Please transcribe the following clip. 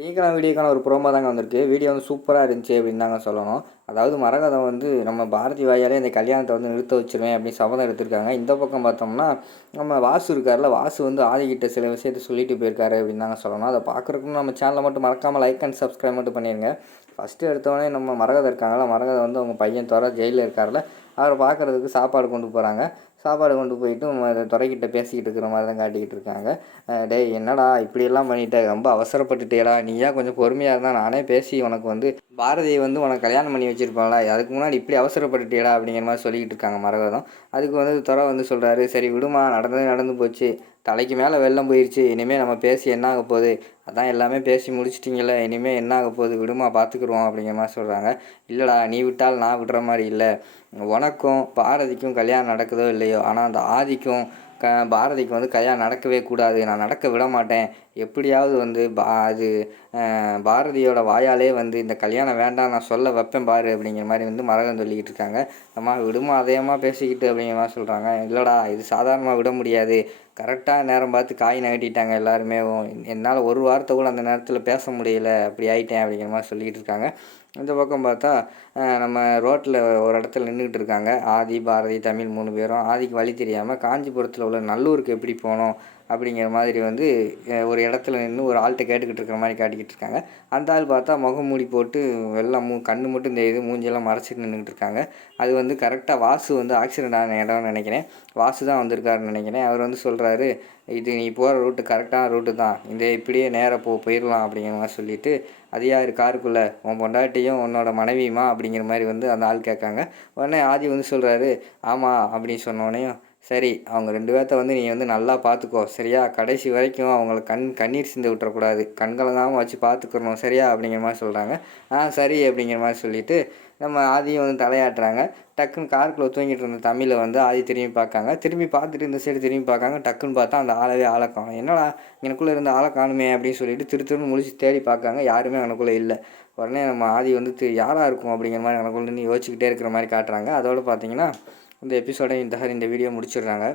திங்கக்கிழமை வீடியோக்கான ஒரு ப்ரோமோ தாங்க வந்திருக்கு. வீடியோ வந்து சூப்பராக இருந்துச்சு அப்படின்னு தாங்க சொல்லணும். அதாவது மரகதம் வந்து நம்ம பாரதி வாயாலே இந்த கல்யாணத்தை வந்து நிறுத்த வச்சிருவேன் அப்படின்னு சபதம் எடுத்திருக்காங்க. இந்த பக்கம் பார்த்தோம்னா நம்ம வாசு இருக்கார்ல, வாசு வந்து ஆதிக்கிட்ட சில விஷயத்த சொல்லிட்டு போயிருக்காரு அப்படின்னு தாங்க சொல்லணும். அதை பார்க்குறதுக்கு நம்ம சேனலை மட்டும் மறக்காமல் லைக் அண்ட் சப்ஸ்கிரைப் மட்டும் பண்ணிடுங்க. ஃபஸ்ட்டு எடுத்தோடனே நம்ம மரகதம் இருக்காங்களா, மரகதம் வந்து அவங்க பையன் துறை ஜெயிலில் இருக்கார்ல, அவரை பார்க்குறதுக்கு சாப்பாடு கொண்டு போகிறாங்க. சாப்பாடு கொண்டு போயிட்டு துறைக்கிட்ட பேசிக்கிட்டு இருக்கிற மாதிரி தான் காட்டிக்கிட்டு இருக்காங்க. டேய் என்னடா இப்படியெல்லாம் பண்ணிட்ட, ரொம்ப அவசரப்பட்டுட்டேடா, நீயா கொஞ்சம் பொறுமையாக இருந்தால் நானே பேசி உனக்கு வந்து பாரதியை வந்து உனக்கு கல்யாணம் பண்ணி வச்சுருப்பாங்களா, அதுக்கு முன்னாடி இப்படி அவசரப்பட்டுட்டேடா அப்படிங்கிற மாதிரி சொல்லிக்கிட்டு இருக்காங்க மரகதம். அதுக்கு வந்து துறை வந்து சொல்கிறாரு, சரி விடுமா, நடந்தது நடந்து போச்சு, தலைக்கு மேலே வெள்ளம் போயிடுச்சு, இனிமேல் நம்ம பேசி என்ன ஆக போகுது, அதான் எல்லாமே பேசி முடிச்சிட்டிங்கள, இனிமேல் என்ன ஆக போகுது விடுமா பார்த்துக்குருவோம் அப்படிங்கிற மாதிரி சொல்கிறாங்க. இல்லைடா, நீ விட்டால் நான் விடுற மாதிரி இல்லை, உனக்கும் பாரதிக்கும் கல்யாணம் நடக்குதோ இல்லையோ, ஆனால் அந்த ஆதிக்கும் பாரதிக்கு வந்து கல்யாணம் நடக்கவே கூடாது, நான் நடக்க விட மாட்டேன், எப்படியாவது வந்து அது பாரதியோட வாயாலே வந்து இந்த கல்யாணம் வேண்டாம் நான் சொல்ல வைப்பேன் பாரு அப்படிங்கிற மாதிரி வந்து மரகதம் சொல்லிக்கிட்டு இருக்காங்க. அம்மா விடுமா அதேம்மா பேசிக்கிட்டு அப்படிங்கிற மாதிரி சொல்கிறாங்க. இல்லைடா, இது சாதாரணமாக விட முடியாது, கரெக்டாக நேரம் பார்த்து காய் நகட்டிட்டாங்க எல்லாருமே, என்னால் ஒரு வாரத்தை கூட அந்த நேரத்தில் பேச முடியல, அப்படி ஆகிட்டேன் அப்படிங்கிற மாதிரி சொல்லிக்கிட்டு இருக்காங்க. இந்த பக்கம் பார்த்தா நம்ம ரோட்டில் ஒரு இடத்துல நின்றுக்கிட்டு இருக்காங்க ஆதி, பாரதி, தமிழ் 3 பேரும். ஆதிக்கு வழி தெரியாமல் காஞ்சிபுரத்தில் உள்ள நல்லூருக்கு எப்படி போகணும் அப்படிங்கிற மாதிரி வந்து ஒரு இடத்துல நின்று ஒரு ஆள்கிட்ட கேட்டுக்கிட்டு இருக்கிற மாதிரி காட்டிக்கிட்டு இருக்காங்க. அந்த ஆள் பார்த்தா முகமூடி போட்டு எல்லாம் கண்ணு மட்டும் தெரியுது, மூஞ்சியெல்லாம் மறைச்சிட்டு நின்றுக்கிட்டு இருக்காங்க. அது வந்து கரெக்டாக வாசு வந்து ஆக்சிடெண்ட் ஆன இடம்னு நினைக்கிறேன், வாசு தான் வந்திருக்காருன்னு நினைக்கிறேன். அவர் வந்து சொல்கிறாரு, இது நீ போகிற ரூட்டு கரெக்டான ரூட்டு தான், இந்த இப்படியே நேராக போயிடலாம் அப்படிங்கிற மாதிரி சொல்லிவிட்டு, அது யார் காருக்குள்ளே உன் பொண்டாட்டியும் உன்னோட மனைவியுமா அப்படிங்கிற மாதிரி வந்து அந்த ஆள் கேட்காங்க. உடனே ஆதி வந்து சொல்கிறாரு, ஆமாம் அப்படின்னு சொன்னோடனையும், சரி அவங்க 2 பேர்த்த வந்து நீ வந்து நல்லா பார்த்துக்கோ சரியா, கடைசி வரைக்கும் அவங்கள கண்ணீர் சிந்த விட்டுறக்கூடாது, கண்கலங்காமல் வச்சு பார்த்துக்கணும் சரியா அப்படிங்கிற மாதிரி சொல்கிறாங்க. சரி அப்படிங்கிற மாதிரி சொல்லிவிட்டு நம்ம ஆதியும் வந்து தலையாட்டுறாங்க. டக்குன்னு காருக்குள்ளே தூங்கிட்டு இருந்த தமிழை வந்து ஆதி திரும்பி பார்க்காங்க. திரும்பி பார்த்துட்டு இந்த சைடு திரும்பி பார்க்காங்க. டக்குன்னு பார்த்தா அந்த ஆளை காணும். என்னடா எனக்குள்ளே இருந்த ஆளை காணுமே அப்படின்னு சொல்லிட்டு திரும்ப முழிச்சு தேடி பார்க்காங்க, யாருமே எனக்குள்ளே இல்லை. உடனே நம்ம ஆதி வந்து யாராக இருக்கும் அப்படிங்கிற மாதிரி எனக்குள்ள யோசிச்சுக்கிட்டே இருக்கிற மாதிரி காட்டுறாங்க. அதோடு பார்த்தீங்கன்னா இந்த எபிசோடை இந்த வீடியோ முடிச்சிடுறாங்க.